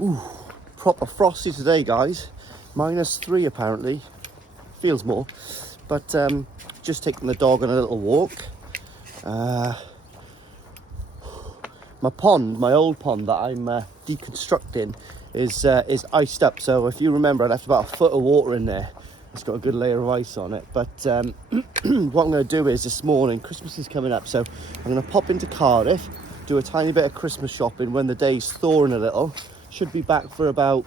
Ooh, proper frosty today, guys. -3 apparently. Feels more. But just taking the dog on a little walk. My old pond that I'm deconstructing is iced up. So if you remember, I left about a foot of water in there. It's got a good layer of ice on it. But what I'm going to do is this morning, Christmas is coming up, so I'm going to pop into Cardiff, do a tiny bit of Christmas shopping when the day's thawing a little. Should be back for about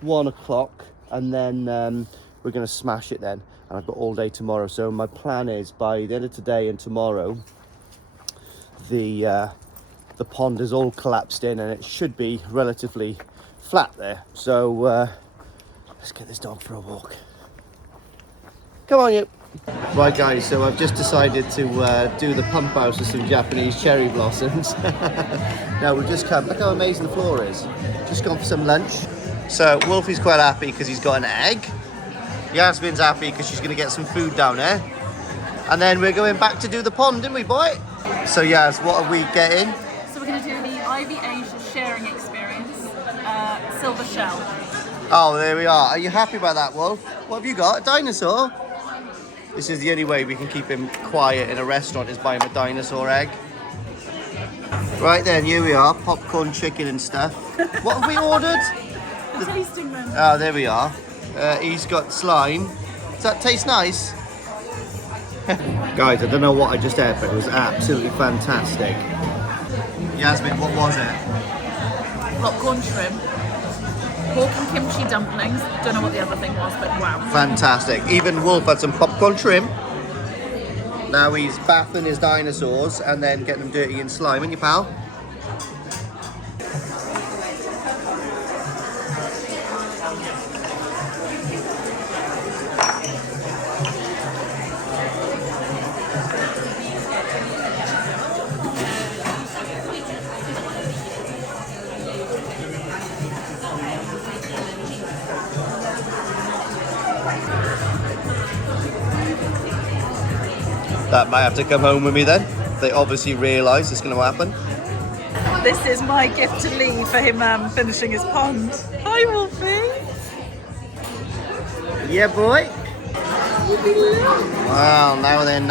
1 o'clock, and then we're going to smash it then. And I've got all day tomorrow. So my plan is by the end of today and tomorrow, the pond is all collapsed in and it should be relatively flat there. So let's get this dog for a walk. Come on, you. Right, guys, so I've just decided to do the pump house with some Japanese cherry blossoms. Now we've just come, look how amazing the floor is. Just gone for some lunch. So Wolfie's quite happy because he's got an egg. Yasmin's happy because she's going to get some food down there. And then we're going back to do the pond, didn't we, boy? So Yas, what are we getting? So we're going to do the Ivy Asia sharing experience, silver shell. Oh, there we are. Are you happy about that, Wolf? What have you got? A dinosaur? This is the only way we can keep him quiet in a restaurant, is buy him a dinosaur egg. Right then, here we are. Popcorn, chicken and stuff. What have we ordered? The tasting menu. Oh, there we are. He's got slime. Does that taste nice? Guys, I don't know what I just had, but it was absolutely fantastic. Yasmin, what was it? Popcorn shrimp, pork and kimchi dumplings. Don't know what the other thing was, but wow. Fantastic. Even Wolf had some popcorn shrimp. Now he's bathing his dinosaurs and then getting them dirty in slime, ain't you, pal? That might have to come home with me then. They obviously realise it's going to happen. This is my gift to Lee for him finishing his pond. Hi, Wolfie. Yeah, boy. Wow, now then.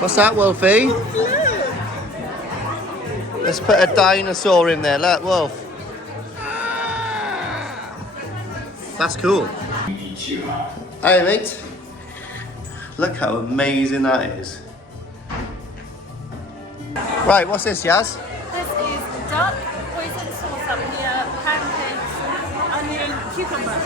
What's that, Wolfie? Let's put a dinosaur in there. Look, Wolf. That's cool. Hey, mate. Look how amazing that is. Right, what's this, Yas? This is duck, hoisin sauce up here, pancakes, onion, cucumber.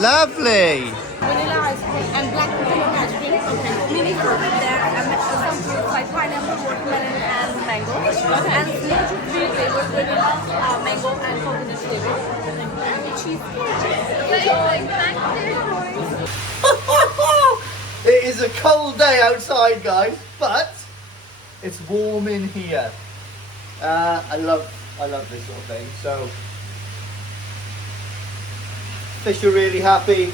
Lovely. Vanilla ice cream and black coconut ice cream. Okay. Mini fruit in there and some fruits like pineapple, watermelon and mango. Okay. And signature three flavors, vanilla, mango and coconut flavor. And cheesecake. Enjoy. It is a cold day outside, guys, but it's warm in here. I love this sort of thing. So fish are really happy.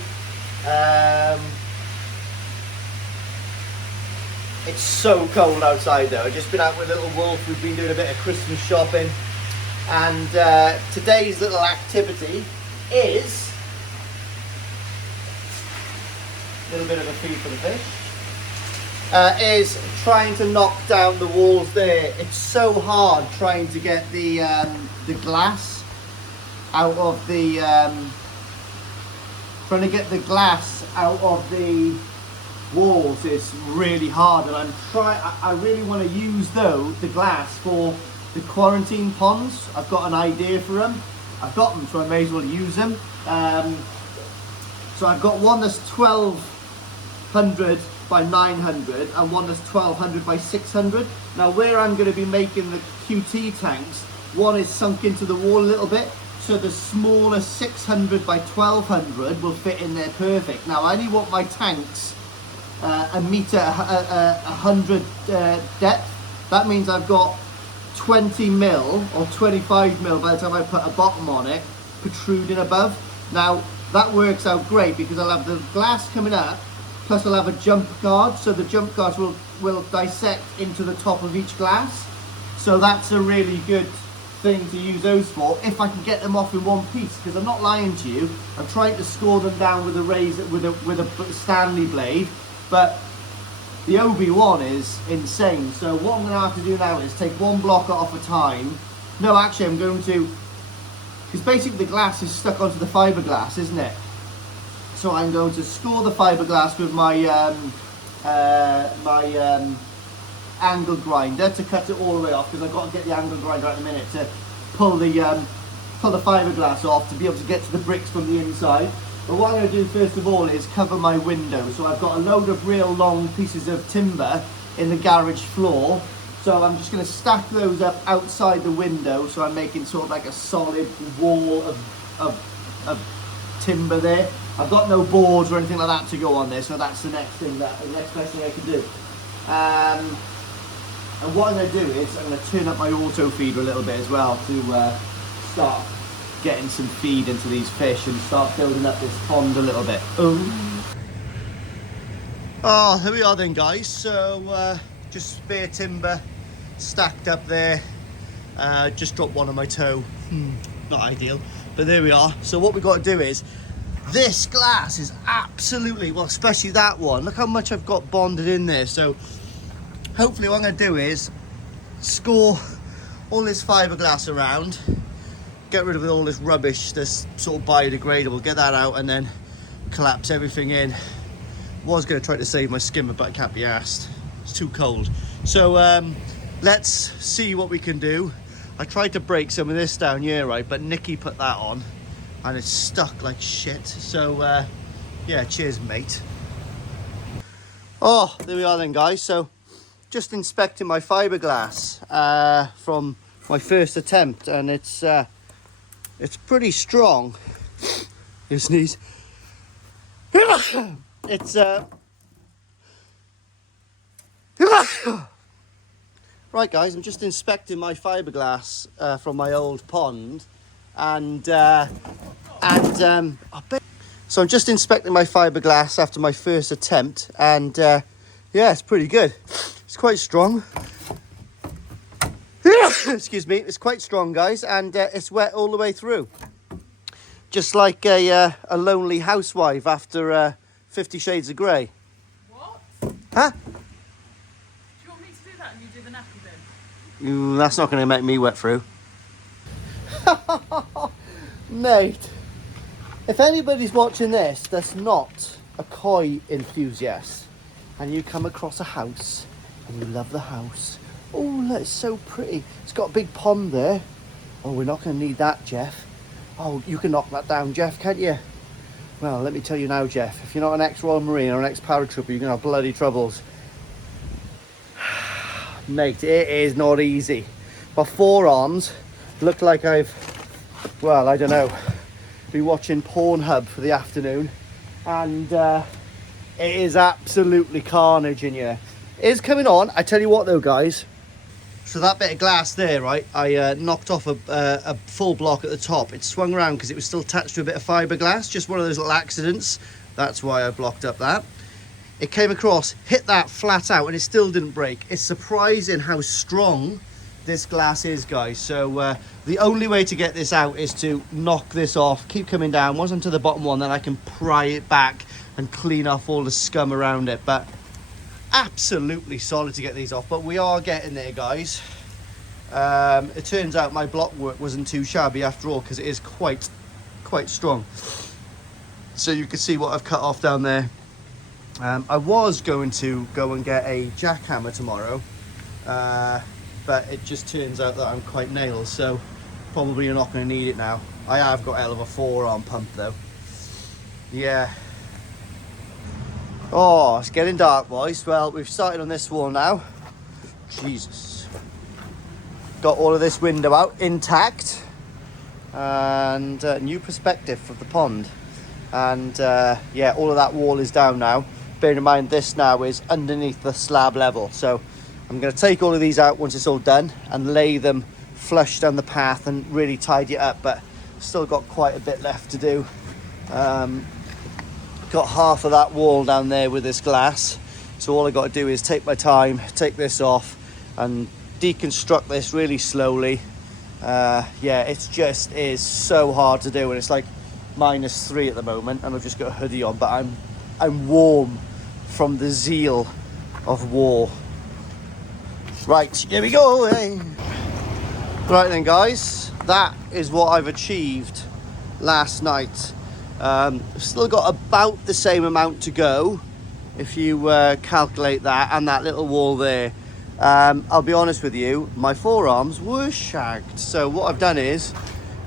It's so cold outside though. I've just been out with little Wolf. We've been doing a bit of Christmas shopping, and today's little activity is a little bit of a feed for the fish. Is trying to knock down the walls there. It's so hard trying to get the glass out of the walls is really hard, and I really want to use the glass for the quarantine ponds. I've got an idea for them. I've got them, so I may as well use them. So I've got one that's 1200 by 900 and one that's 1200 by 600. Now where I'm going to be making the QT tanks, one is sunk into the wall a little bit, so the smaller 600 by 1200 will fit in there perfect. Now I only want my tanks a meter 100 depth. That means I've got 20 mil or 25 mil by the time I put a bottom on it protruding above. Now that works out great because I'll have the glass coming up Plus I'll have a jump guard, so the jump guards will dissect into the top of each glass. So that's a really good thing to use those for, if I can get them off in one piece, because I'm not lying to you, I'm trying to score them down with a razor, with a Stanley blade, but the OB1 is insane. So what I'm going to have to do now is take one block off a time. No, actually I'm going to, because basically the glass is stuck onto the fiberglass, isn't it? So I'm going to score the fiberglass with my angle grinder to cut it all the way off, because I've got to get the angle grinder out in a minute to pull the fiberglass off to be able to get to the bricks from the inside. But what I'm going to do first of all is cover my window. So I've got a load of real long pieces of timber in the garage floor. So I'm just going to stack those up outside the window, so I'm making sort of like a solid wall of timber there. I've got no boards or anything like that to go on there, so that's the next best thing I can do. And what I'm going to do is I'm going to turn up my auto feeder a little bit as well to start getting some feed into these fish and start building up this pond a little bit. Oh, here we are then, guys. So just spare timber stacked up there. Just dropped one on my toe. Not ideal, but there we are. So what we've got to do is, this glass is absolutely, well, especially that one, look how much I've got bonded in there. So hopefully what I'm going to do is score all this fiberglass around, get rid of all this rubbish that's sort of biodegradable, get that out, and then collapse everything in. Was going to try to save my skimmer, but I can't be arsed. It's too cold. So let's see what we can do. I tried to break some of this down here, right, but Nikki put that on and it's stuck like shit. So yeah, cheers mate. Oh, there we are then, guys. So just inspecting my fiberglass from my first attempt, and it's pretty strong. You sneeze. It's right, guys, I'm just inspecting my fiberglass from my old pond, and so I'm just inspecting my fiberglass after my first attempt, and yeah, it's pretty good. It's quite strong. Excuse me, it's quite strong, guys, and it's wet all the way through, just like a lonely housewife after 50 Shades of Grey. What? Huh? Do you want me to do that and you do the nappy bit? That's not going to make me wet through. Mate, if anybody's watching this that's not a koi enthusiast, and you come across a house and you love the house, oh look, it's so pretty, it's got a big pond there. Oh, we're not going to need that, Jeff. Oh, you can knock that down, Jeff, can't you? Well, let me tell you now, Jeff, if you're not an ex-Royal Marine or an ex-paratrooper, you're going to have bloody troubles. Mate, it is not easy. My forearms look like I've, well, I don't know, been watching Pornhub for the afternoon, and it is absolutely carnage in here. It is coming on. I tell you what though, guys. So that bit of glass there, right, I knocked off a full block at the top. It swung around because it was still attached to a bit of fiberglass, just one of those little accidents. That's why I blocked up that. It came across, hit that flat out, and it still didn't break. It's surprising how strong this glass is, guys. So the only way to get this out is to knock this off, keep coming down. Once I'm to the bottom one, then I can pry it back and clean off all the scum around it. But absolutely solid to get these off, but we are getting there, guys. It turns out my block work wasn't too shabby after all, because it is quite strong. So you can see what I've cut off down there. I was going to go and get a jackhammer tomorrow, but it just turns out that I'm quite nailed, so probably you're not going to need it now. I have got a hell of a forearm pump though. Yeah. Oh, it's getting dark, boys. Well, we've started on this wall now. Jesus. Got all of this window out intact, and new perspective of the pond. And yeah, all of that wall is down now. Bearing in mind this now is underneath the slab level. So I'm going to take all of these out once it's all done and lay them flush down the path and really tidy it up. But still got quite a bit left to do. got half of that wall down there with this glass. So all I got to do is take my time, take this off and deconstruct this really slowly. Yeah, it just is so hard to do, and it's like -3 at the moment, and I've just got a hoodie on, but I'm warm from the zeal of war. Right, here we go. Right then, guys, that is what I've achieved last night. Still got about the same amount to go if you calculate that, and that little wall there. I'll be honest with you, my forearms were shagged. So what I've done is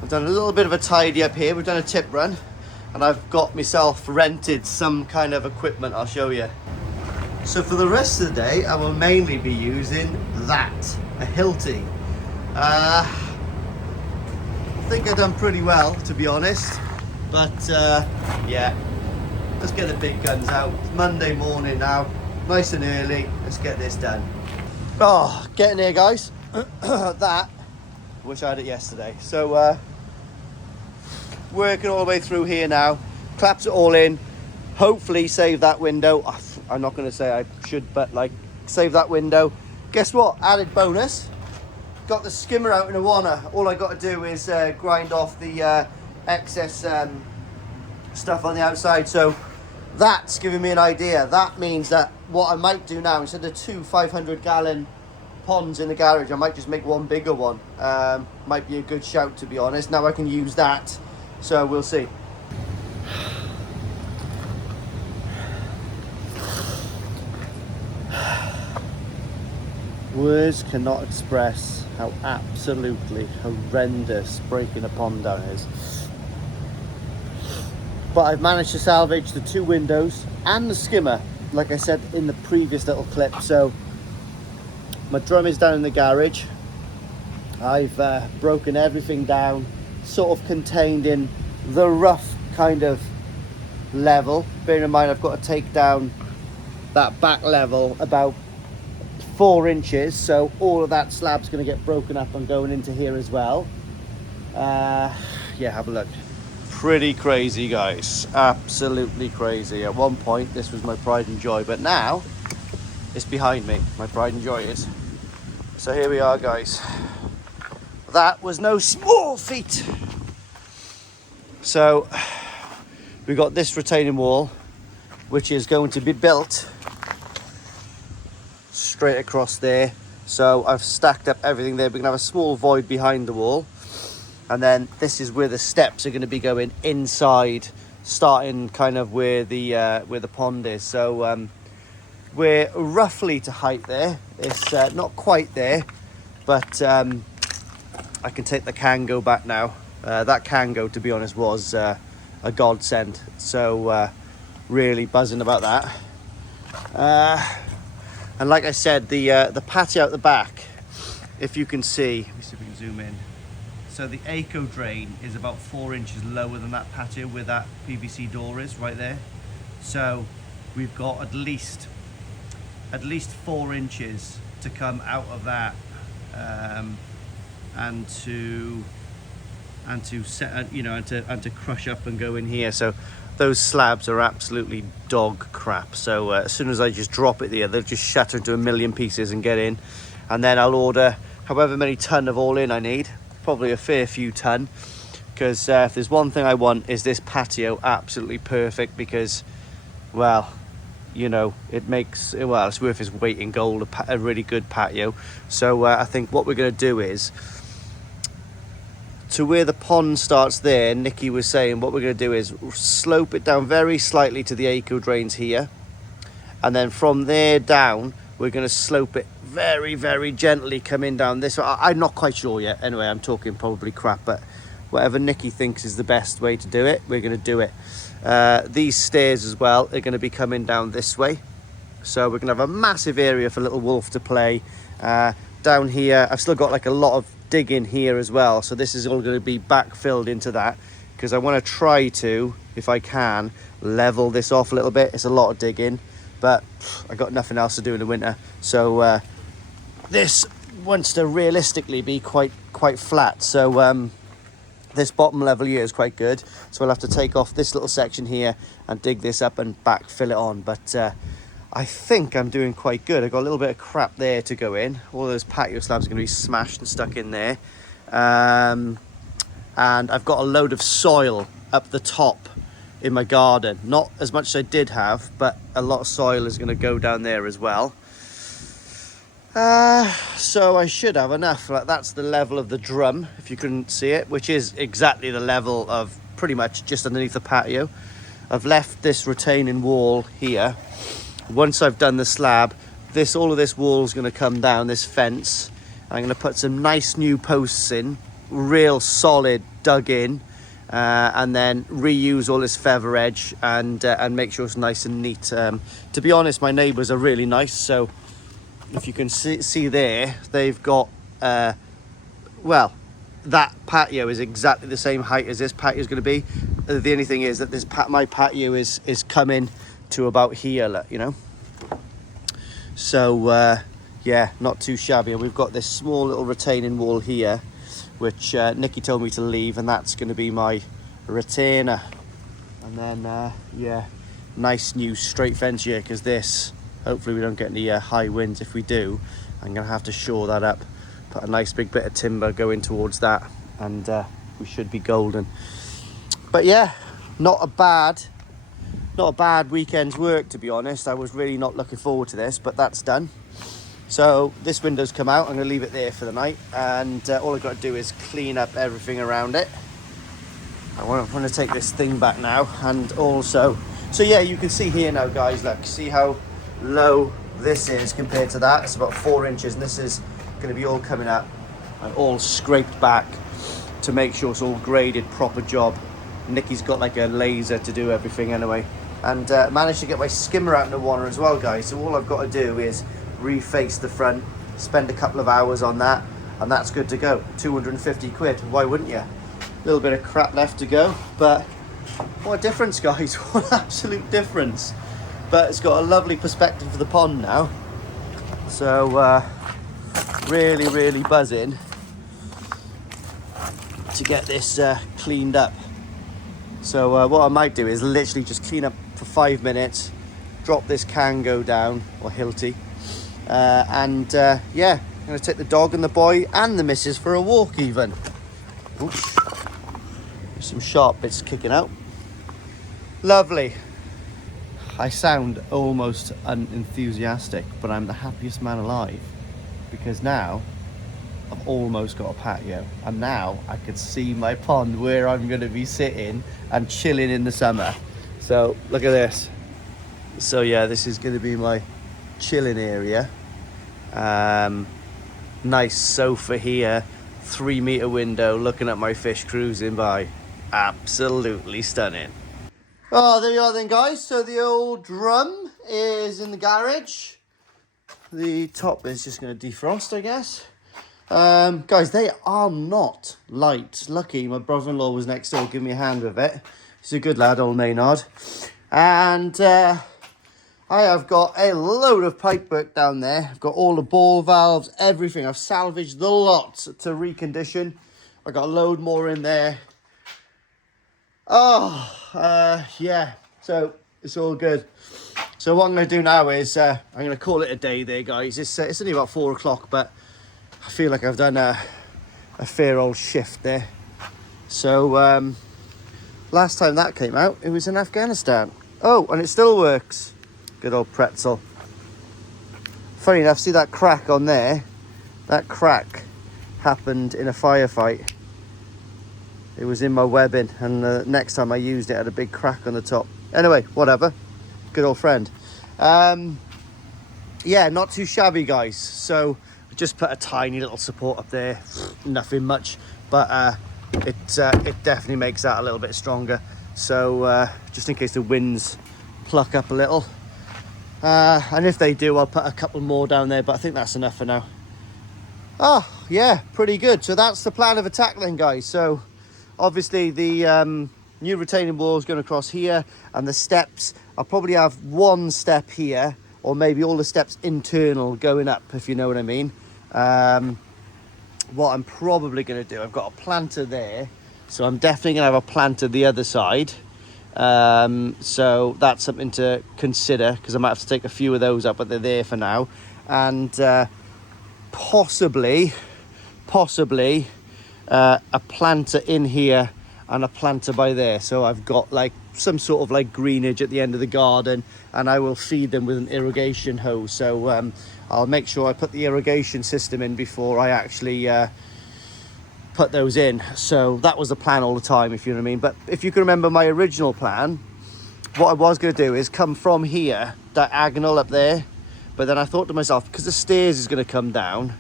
I've done a little bit of a tidy up here. We've done a tip run, and I've got myself rented some kind of equipment. I'll show you. So for the rest of the day, I will mainly be using that, a Hilti. I think I've done pretty well, to be honest, but yeah, let's get the big guns out. It's Monday morning now, nice and early. Let's get this done. Oh, getting here, guys. That, wish I had it yesterday. So working all the way through here now, claps it all in, hopefully save that window. I'm not going to say I should, but like, save that window. Guess what, added bonus, got the skimmer out in a wanna. All I got to do is grind off the excess stuff on the outside. So that's giving me an idea. That means that what I might do now, instead of 2 500-gallon ponds in the garage, I might just make one bigger one. Might be a good shout, to be honest. Now I can use that, so we'll see. Words cannot express how absolutely horrendous breaking a pond down is. But I've managed to salvage the 2 windows and the skimmer, like I said in the previous little clip. So my drum is down in the garage. I've broken everything down, sort of contained in the rough kind of level. Bearing in mind I've got to take down that back level about 4 inches, so all of that slab's going to get broken up and going into here as well. Yeah, have a look. Pretty crazy, guys, absolutely crazy. At one point this was my pride and joy, but now it's behind me. My pride and joy is. So here we are, guys. That was no small feat. So we got this retaining wall, which is going to be built straight across there. So I've stacked up everything there. We're gonna have a small void behind the wall, and then this is where the steps are going to be going inside, starting kind of where the pond is. So we're roughly to height there. It's not quite there, but I can take the Kango back now. That Kango, to be honest, was a godsend. So really buzzing about that. And like I said, the patio out the back, if you can see, let me see if we can zoom in. So the eco drain is about 4 inches lower than that patio where that PVC door is right there. So we've got at least 4 inches to come out of that, and to set, you know, and to crush up and go in here. So those slabs are absolutely dog crap. So as soon as I just drop it there, they'll just shatter into a million pieces and get in. And then I'll order however many ton of all in I need, probably a fair few ton, because if there's one thing I want, is this patio absolutely perfect, because, well, you know, it makes, well, it's worth its weight in gold, a really good patio. So I think what we're going to do is, to where the pond starts there, Nikki was saying, what we're going to do is slope it down very slightly to the eco drains here, and then from there down we're going to slope it very, very gently coming down this way. I'm not quite sure yet. Anyway, I'm talking probably crap, but whatever Nikki thinks is the best way to do it, we're going to do it. These stairs as well are going to be coming down this way, so we're going to have a massive area for little Wolf to play. Down here I've still got like a lot of digging here as well, so this is all going to be backfilled into that, because I want to try to, if I can, level this off a little bit. It's a lot of digging, but I got nothing else to do in the winter, so this wants to realistically be quite flat. So This bottom level here is quite good, so I'll have to take off this little section here and dig this up and backfill it on. But I think I'm doing quite good. I've got a little bit of crap there to go in. All those patio slabs are going to be smashed and stuck in there. And I've got a load of soil up the top in my garden. Not as much as I did have, but a lot of soil is going to go down there as well. So I should have enough. Like, that's the level of the drum, if you couldn't see it, which is exactly the level of pretty much just underneath the patio. I've left this retaining wall here. Once I've done the slab, all of this wall is going to come down, this fence. I'm going to put some nice new posts in, real solid, dug in, and then reuse all this feather edge and make sure it's nice and neat. To be honest, my neighbours are really nice, so if you can see there, they've got, well, that patio is exactly the same height as this patio is going to be. The only thing is that my patio is coming to about here, you know. So, yeah, not too shabby. And we've got this small little retaining wall here, which Nikki told me to leave, and that's going to be my retainer. And then, yeah, nice new straight fence here, because this... hopefully we don't get any high winds. If we do, I'm going to have to shore that up, put a nice big bit of timber going towards that, and we should be golden. But yeah, not a bad weekend's work, to be honest. I was really not looking forward to this, but that's done. So this window's come out. I'm going to leave it there for the night, and all I've got to do is clean up everything around it. I want to take this thing back now, and also, so yeah, you can see here now, guys, look, see how low this is compared to that. It's about 4 inches, and this is going to be all coming up and all scraped back to make sure it's all graded, proper job. Nikki's got like a laser to do everything anyway, and managed to get my skimmer out in the water as well, guys. So all I've got to do is reface the front, spend a couple of hours on that, and that's good to go. 250 quid, why wouldn't you? A little bit of crap left to go, but what a difference, guys. What an absolute difference. But it's got a lovely perspective for the pond now, so really buzzing to get this cleaned up. So what I might do is literally just clean up for 5 minutes, drop this Kango down, or Hilti, and yeah, I'm going to take the dog and the boy and the missus for a walk even. Oops. There's some sharp bits kicking out. Lovely. I sound almost unenthusiastic, but I'm the happiest man alive, because now I've almost got a patio, and now I can see my pond where I'm going to be sitting and chilling in the summer. So look at this. So yeah, this is going to be my chilling area. Nice sofa here, 3-meter window, looking at my fish cruising by. Absolutely stunning. Oh, there you are then, guys. So the old drum is in the garage. The top is just going to defrost, I guess. Guys, they are not light. Lucky my brother-in-law was next door giving me a hand with it. He's a good lad, old Maynard. And I have got a load of pipe work down there. I've got all the ball valves, everything. I've salvaged the lot to recondition. I've got a load more in there. Oh, yeah, so it's all good. So what I'm going to do now is I'm going to call it a day there, guys. It's only about 4 o'clock, but I feel like I've done a fair old shift there. So last time that came out, it was in Afghanistan. Oh, and it still works. Good old pretzel. Funny enough, see that crack on there? That crack happened in a firefight. It was in my webbing, and the next time I used it, it had a big crack on the top. Anyway, whatever. Good old friend. Yeah, not too shabby, guys. So I just put a tiny little support up there. Nothing much, but it definitely makes that a little bit stronger. So just in case the winds pluck up a little. And if they do, I'll put a couple more down there, but I think that's enough for now. Oh, yeah, pretty good. So that's the plan of attack then, guys. So obviously the new retaining wall is going across here, and the steps, I'll probably have one step here, or maybe all the steps internal going up, if you know what I mean. What I'm probably going to do, I've got a planter there, So I'm definitely gonna have a planter the other side. So that's something to consider, because I might have to take a few of those up, but they're there for now. And possibly a planter in here and a planter by there, so I've got like some sort of like greenage at the end of the garden, and I will feed them with an irrigation hose. So I'll make sure I put the irrigation system in before I actually put those in. So that was the plan all the time, if you know what I mean. But if you can remember my original plan, what I was going to do is come from here diagonal up there, but then I thought to myself, because the stairs is going to come down,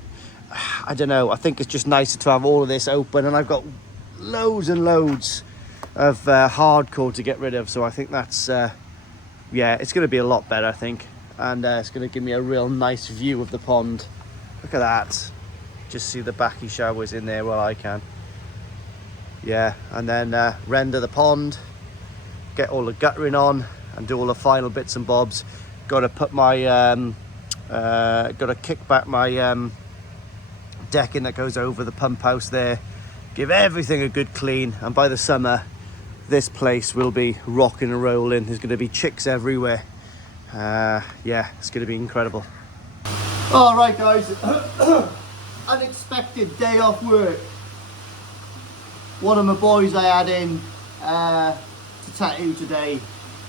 I don't know, I think it's just nicer to have all of this open, and I've got loads and loads of hardcore to get rid of. So I think that's yeah, it's going to be a lot better, I think, and it's going to give me a real nice view of the pond. Look at that, just see the backy showers in there while I can. Yeah, and then render the pond, get all the guttering on, and do all the final bits and bobs. Got to put my got to kick back my decking that goes over the pump house there, give everything a good clean, and by the summer this place will be rocking and rolling. There's going to be chicks everywhere. Yeah, it's going to be incredible. All right, guys. Unexpected day off work. One of my boys I had in to tattoo today,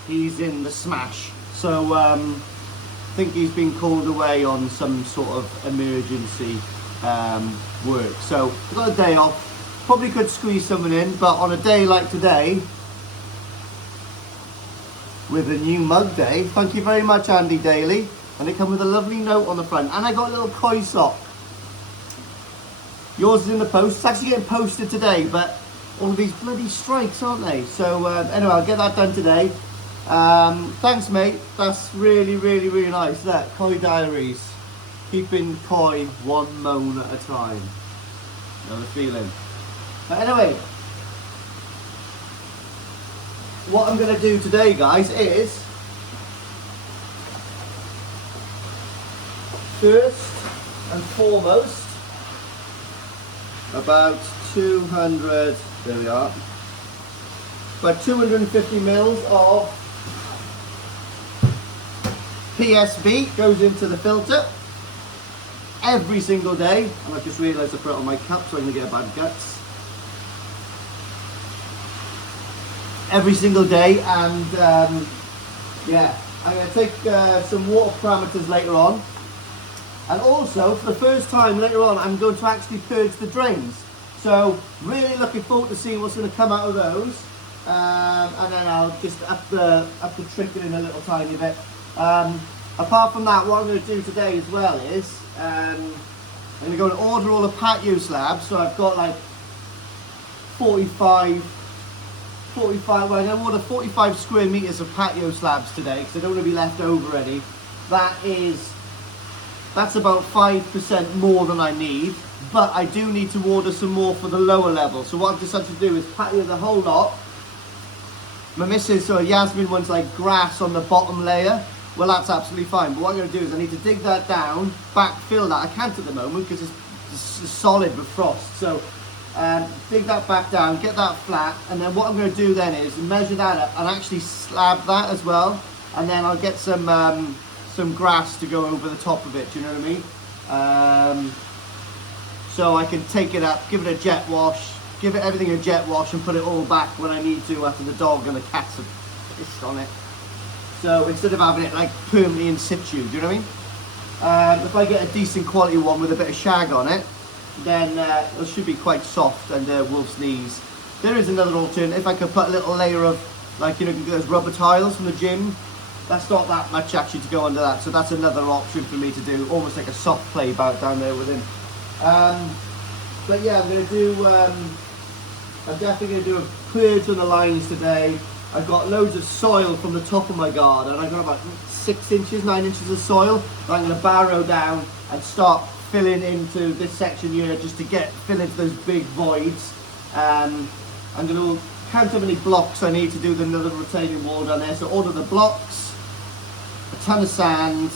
he's in the smash, so I think he's been called away on some sort of emergency work. So I've got a day off, probably could squeeze someone in, but on a day like today, with a new mug day, thank you very much, Andy Daly, and they come with a lovely note on the front, and I got a little koi sock. Yours is in the post. It's actually getting posted today, but all of these bloody strikes, aren't they? So anyway, I'll get that done today. Thanks, mate. That's really, really, really nice. That koi diaries, keeping koi one moan at a time. Know the feeling. But anyway, what I'm going to do today, guys, is first and foremost, about 200, there we are, about 250 mils of PSB goes into the filter every single day. And I've just realised I put it on my cup so I'm going to get bad guts. Every single day, and yeah, I'm going to take some water parameters later on. And also, for the first time later on, I'm going to actually purge the drains. So, really looking forward to seeing what's going to come out of those. And then I'll just up the trickling a little tiny bit. Apart from that, what I'm going to do today as well is, I'm going to go and order all the patio slabs. So I've got like 45, well, I'm going to order 45 square meters of patio slabs today, because I don't want to be left over any. That's about 5% more than I need, but I do need to order some more for the lower level. So what I've decided to do is patio the whole lot. My missus, so Yasmin wants like grass on the bottom layer. Well, that's absolutely fine, but what I'm going to do is I need to dig that down, backfill that. I can't at the moment because it's solid with frost. So dig that back down, get that flat, and then what I'm going to do then is measure that up and actually slab that as well, and then I'll get some grass to go over the top of it, do you know what I mean? So I can take it up, give it a jet wash, give it everything a jet wash, and put it all back when I need to after the dog and the cats have pissed on it. So instead of having it like permanently in situ, do you know what I mean? If I get a decent quality one with a bit of shag on it, then it should be quite soft and wolf's knees. There is another alternative. I could put a little layer of, like, you know, those rubber tiles from the gym. That's not that much actually to go under that, so that's another option for me to do, almost like a soft play bout down there with him. But yeah, I'm definitely going to do a purge on the lines today. I've got loads of soil from the top of my garden. I've got about 6 inches, 9 inches of soil that I'm going to barrow down and start filling into this section here, just to fill into those big voids. I'm going to count how many blocks I need to do another retaining wall down there. So order the blocks, a ton of sand,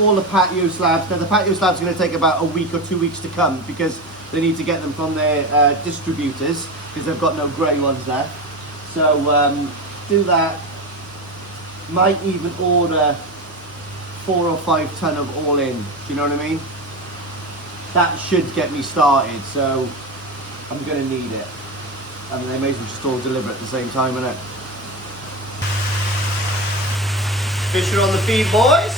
all the patio slabs. Now the patio slabs are going to take about a week or 2 weeks to come, because they need to get them from their distributors because they've got no grey ones left. So do that. Might even order 4 or 5 ton of all in. Do you know what I mean? That should get me started. So I'm gonna need it. I mean, they may as well just all deliver at the same time, innit? Fish are on the feed, boys.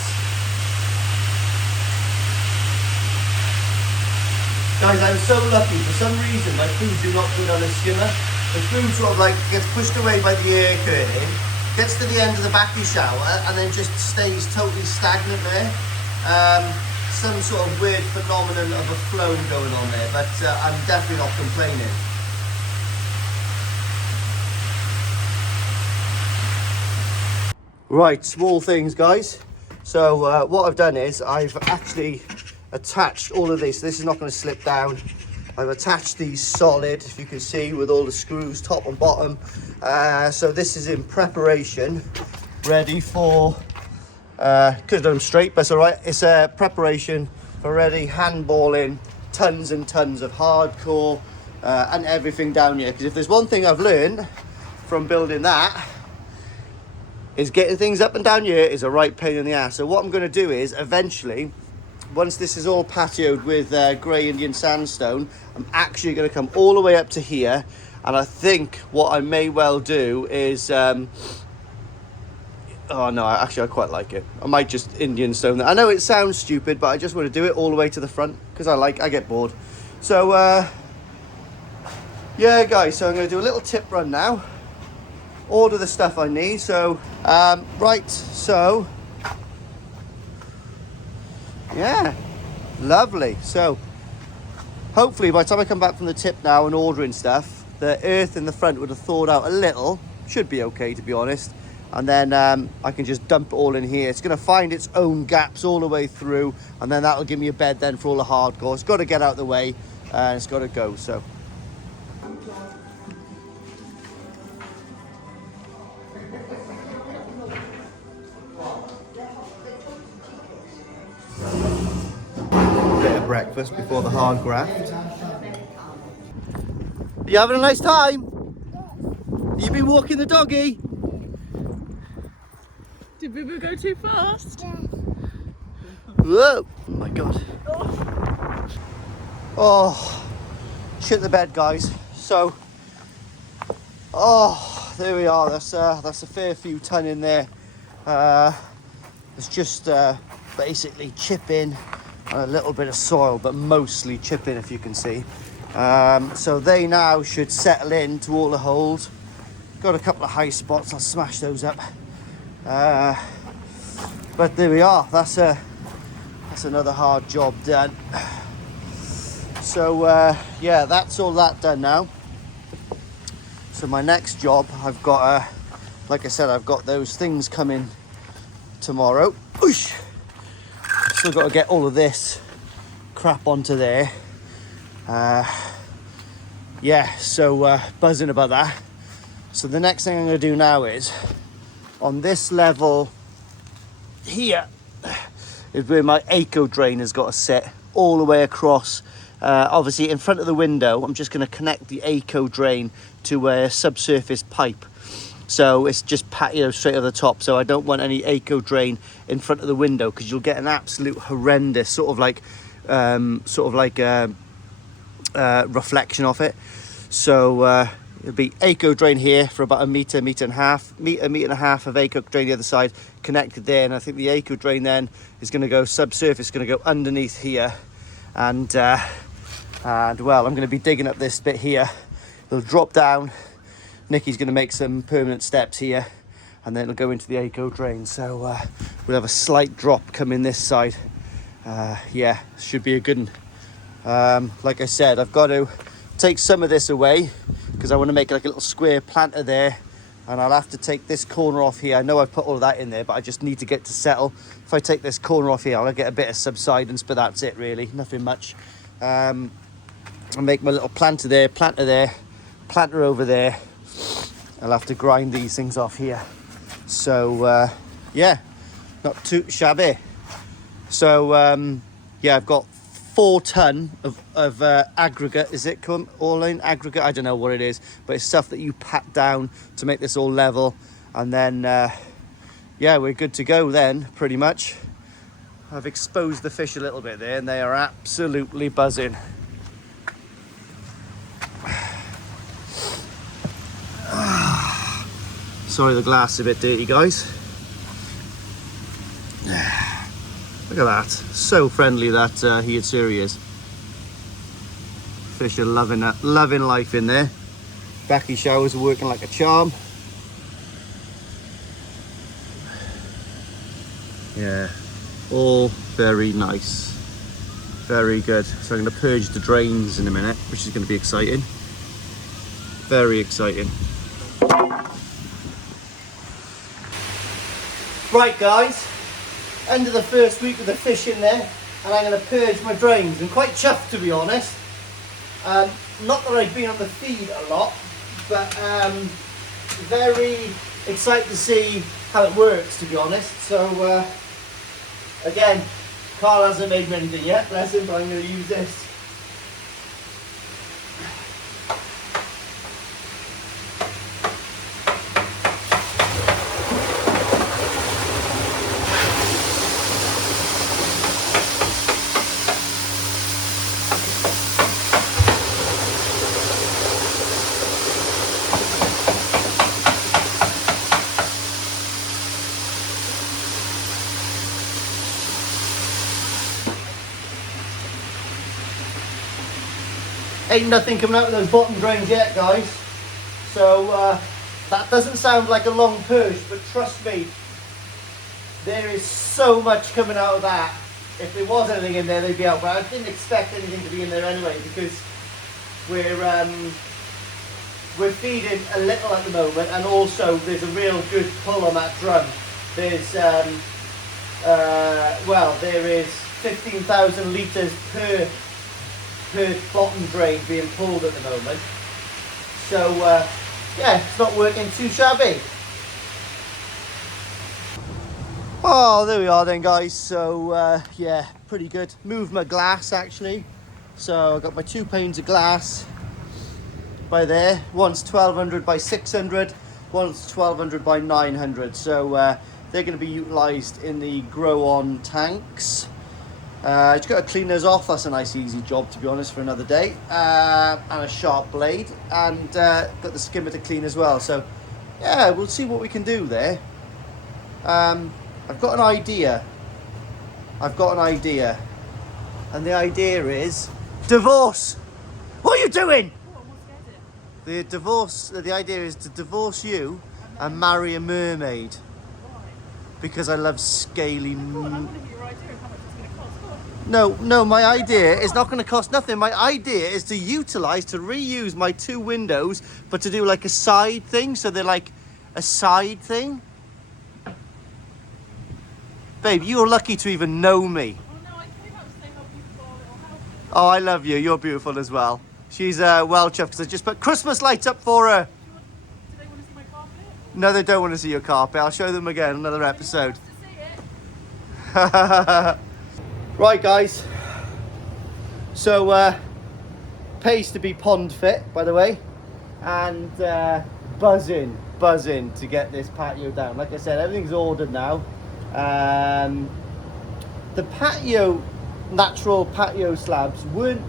Guys, I'm so lucky. For some reason, my food do not go down a skimmer. The food sort of like gets pushed away by the air curtain, gets to the end of the vacuum shower, and then just stays totally stagnant there. Some sort of weird phenomenon of a flow going on there, but I'm definitely not complaining. Right, small things, guys. So what I've done is I've actually attached all of this. This is not going to slip down. I've attached these solid, if you can see, with all the screws top and bottom. So this is in preparation, ready for, could have done them straight, but it's all right. It's a preparation for ready handballing tons and tons of hardcore and everything down here. Because if there's one thing I've learned from building that, is getting things up and down here is a right pain in the ass. So what I'm going to do is eventually, once this is all patioed with grey Indian sandstone, I'm actually going to come all the way up to here. And I think what I may well do is, oh no, actually I quite like it. I might just Indian stone that. I know it sounds stupid, but I just want to do it all the way to the front because I get bored. So yeah, guys, so I'm going to do a little tip run now. Order the stuff I need. So right, so yeah, lovely. So hopefully by the time I come back from the tip now and ordering stuff, the earth in the front would have thawed out a little. Should be okay, to be honest. And then I can just dump it all in here. It's going to find its own gaps all the way through, and then that'll give me a bed then for all the hardcore. It's got to get out of the way and it's got to go. So breakfast before the hard graft. Are you having a nice time? You been walking the doggy? Did Boo Boo go too fast? Whoa! Oh my god. Oh, shit the bed, guys. So, oh, there we are. That's a fair few ton in there. It's just basically chipping. A little bit of soil, but mostly chipping, if you can see. So they now should settle into all the holes. Got a couple of high spots, I'll smash those up. But there we are, that's another hard job done. So yeah, that's all that done now. So my next job, I've got, like I said, I've got those things coming tomorrow. Oosh. Still got to get all of this crap onto there. Yeah, so buzzing about that. So the next thing I'm going to do now is on this level here is where my eco drain has got to sit all the way across. Obviously in front of the window, I'm just going to connect the eco drain to a subsurface pipe. So it's just patio straight over the top. So I don't want any eco drain in front of the window because you'll get an absolute horrendous sort of like reflection of it. So it'll be eco drain here for about a meter and a half of eco drain the other side connected there. And I think the eco drain then is going to go subsurface, going to go underneath here. And well, I'm going to be digging up this bit here. It'll drop down. Nikki's going to make some permanent steps here and then it'll go into the eco drain. So we'll have a slight drop coming this side. Yeah, should be a good one. Like I said, I've got to take some of this away because I want to make like a little square planter there, and I'll have to take this corner off here. I know I've put all of that in there, but I just need to get to settle. If I take this corner off here, I'll get a bit of subsidence, but that's it really, nothing much. I'll make my little planter there, planter over there. I'll have to grind these things off here. So yeah, not too shabby. So yeah, I've got 4 ton of aggregate. Is it all in aggregate? I don't know what it is, but it's stuff that you pat down to make this all level. And then, yeah, we're good to go then, pretty much. I've exposed the fish a little bit there, and they are absolutely buzzing. Sorry, the glass is a bit dirty, guys. Look at that. So friendly, that Hiyatsuri is. Fish are loving life in there. Backy showers are working like a charm. Yeah, all very nice. Very good. So I'm going to purge the drains in a minute, which is going to be exciting. Very exciting. Right, guys. End of the first week with the fish in there, and I'm going to purge my drains. I'm quite chuffed, to be honest. Not that I've been on the feed a lot, but very excited to see how it works, to be honest. So again, Carl hasn't made me anything yet, bless him, but I'm going to use this. Ain't nothing coming out of those bottom drains yet, guys. So that doesn't sound like a long purge, but trust me, there is so much coming out of that. If there was anything in there, they'd be out. But I didn't expect anything to be in there anyway, because we're feeding a little at the moment, and also there's a real good pull on that drum. There's well, there is 15,000 litres per bottom drain being pulled at the moment. So yeah, it's not working too shabby. Oh, there we are then, guys. So yeah, pretty good. Moved my glass actually. So I got my 2 panes of glass by there. One's 1200 by 600, one's 1200 by 900. So they're going to be utilised in the grow on tanks. Just got to clean those off. That's a nice easy job, to be honest, for another day. And a sharp blade, and got the skimmer to clean as well. So yeah, we'll see what we can do there. I've got an idea. And the idea is divorce. What are you doing? The idea is to divorce you and marry a mermaid. Because I love scaly. No, my idea is not going to cost nothing. My idea is to reuse my 2 windows, but to do like a side thing. So they're like a side thing. Babe, you're lucky to even know me. Oh no, I think I was saying how beautiful our little house is. Oh, I love you. You're beautiful as well. She's well chuffed because I just put Christmas lights up for her. Do they want to see my carpet? No, they don't want to see your carpet. I'll show them again another episode. Right, guys. So pays to be pond fit, by the way, and buzzing to get this patio down. Like I said, everything's ordered now. The natural patio slabs weren't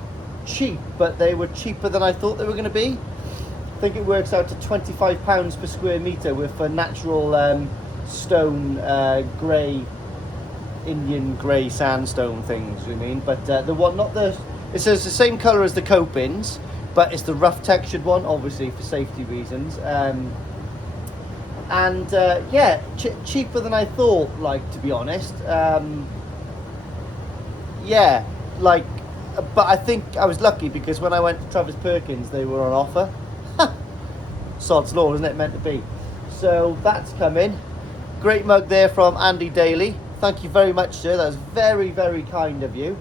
cheap, but they were cheaper than I thought they were going to be. I think it works out to £25 per square metre with a natural stone grey, Indian grey sandstone things, you mean? But the one, not the, it says the same colour as the copings, but it's the rough textured one, obviously for safety reasons. Yeah, cheaper than I thought, like, to be honest. Yeah, like, but I think I was lucky because when I went to Travis Perkins, they were on offer. Sod's law, isn't it, meant to be? So that's coming. Great mug there from Andy Daly. Thank you very much, sir. That was very, very kind of you.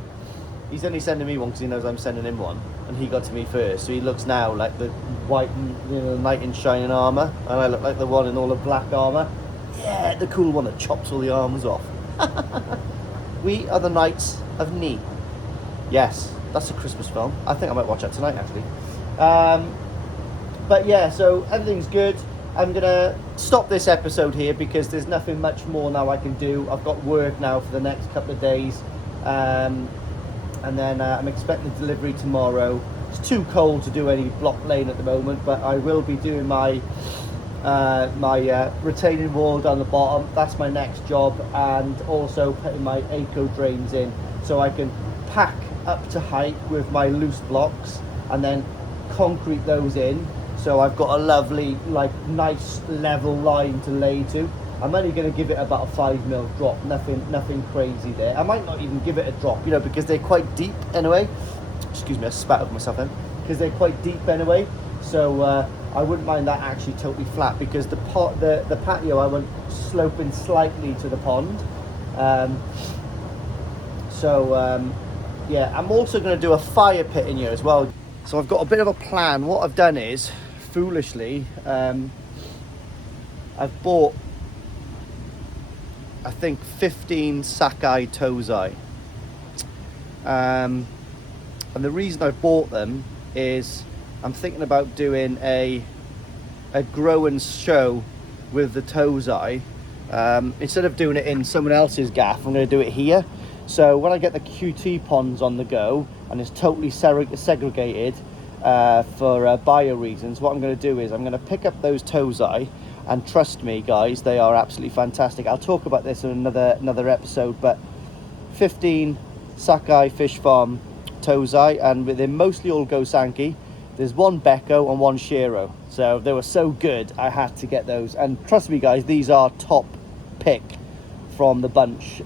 He's only sending me one because he knows I'm sending him one, and he got to me first. So he looks now like the white, knight in shining armour, and I look like the one in all the black armour. Yeah, the cool one that chops all the arms off. We are the Knights of Knee. Yes, that's a Christmas film. I think I might watch that tonight, actually. But yeah, so everything's good. I'm gonna stop this episode here because there's nothing much more now I can do. I've got work now for the next couple of days, and then I'm expecting delivery tomorrow. It's too cold to do any block lane at the moment, but I will be doing my retaining wall down the bottom. That's my next job, and also putting my eco drains in so I can pack up to height with my loose blocks and then concrete those in. So I've got a lovely, like, nice level line to lay to. I'm only going to give it about a 5mm drop, nothing crazy there. I might not even give it a drop, you know, because they're quite deep anyway. Excuse me, I spat over myself then. Because they're quite deep anyway. So I wouldn't mind that actually totally flat, because the patio I want sloping slightly to the pond. Yeah, I'm also going to do a fire pit in here as well. So I've got a bit of a plan. What I've done is, foolishly, I've bought, I think, 15 sockeye tozai. And the reason I bought them is I'm thinking about doing a grow and show with the tozai. Instead of doing it in someone else's gaff, I'm going to do it here. So when I get the QT ponds on the go and it's totally segregated for bio reasons, what I'm going to do is I'm going to pick up those tozai, and trust me guys, they are absolutely fantastic. I'll talk about this in another episode, but 15 sockeye fish farm tozai, and they're mostly all Gosanki. There's one Becco and one Shiro, so they were so good I had to get those. And trust me guys, these are top pick from the bunch.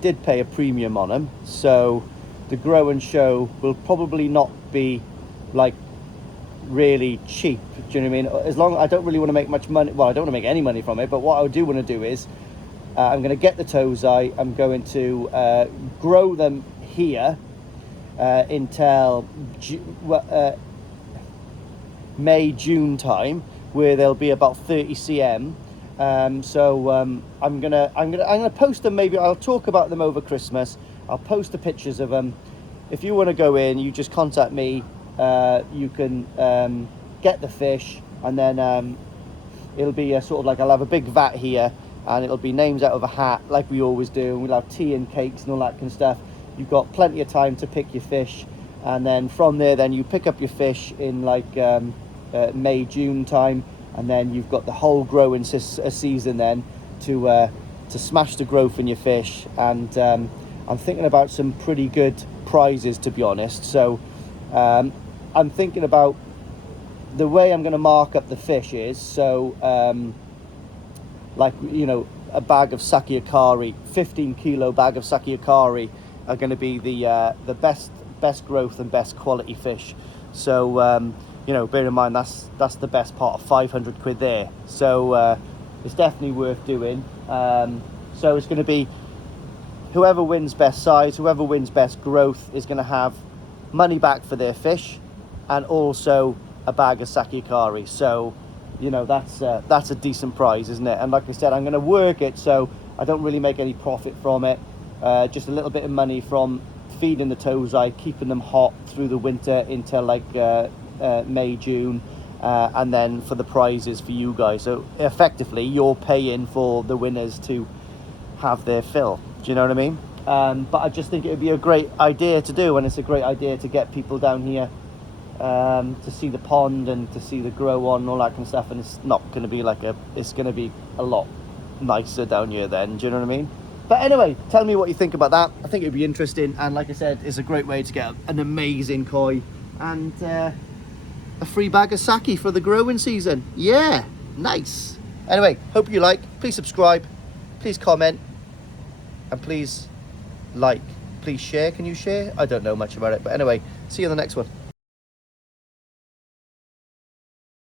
Did pay a premium on them, so the grow and show will probably not be like really cheap. Do you know what I mean? As long as I don't really want to make much money, well, I don't want to make any money from it, but what I do want to do is I'm going to get the tozai. I'm going to grow them here until May, June time, where they'll be about 30 cm. I'm gonna post them. Maybe I'll talk about them over Christmas. I'll post the pictures of them. If you want to go in, you just contact me. You can get the fish, and then it'll be sort of like, I'll have a big vat here, and it'll be names out of a hat like we always do. We'll have tea and cakes and all that kind of stuff. You've got plenty of time to pick your fish, and then from there, then you pick up your fish in like May, June time. And then you've got the whole growing season then to smash the growth in your fish. And I'm thinking about some pretty good prizes, to be honest. So I'm thinking about the way I'm going to mark up the fish is, so like, you know, a bag of sakiakari, 15 kilo bag of sakiakari are going to be the best growth and best quality fish. So you know, bear in mind that's the best part of 500 quid there. So it's definitely worth doing. So it's going to be whoever wins best size, whoever wins best growth is going to have money back for their fish, and also a bag of sakiakari. So, you know, that's a decent prize, isn't it? And like I said, I'm going to work it so I don't really make any profit from it. Just a little bit of money from feeding the tozai, keeping them hot through the winter until like May, June, and then for the prizes for you guys. So effectively you're paying for the winners to have their fill. Do you know what I mean? But I just think it would be a great idea to do, and it's a great idea to get people down here to see the pond and to see the grow on and all that kind of stuff. And it's not going to be like it's going to be a lot nicer down here then. Do you know what I mean? But anyway, tell me what you think about that. I think it'd be interesting, and like I said, it's a great way to get an amazing koi and a free bag of sake for the growing season. Yeah, nice. Anyway, hope you like. Please subscribe, please comment, and please like, please share. Can you share? I don't know much about it, but anyway, see you in the next one.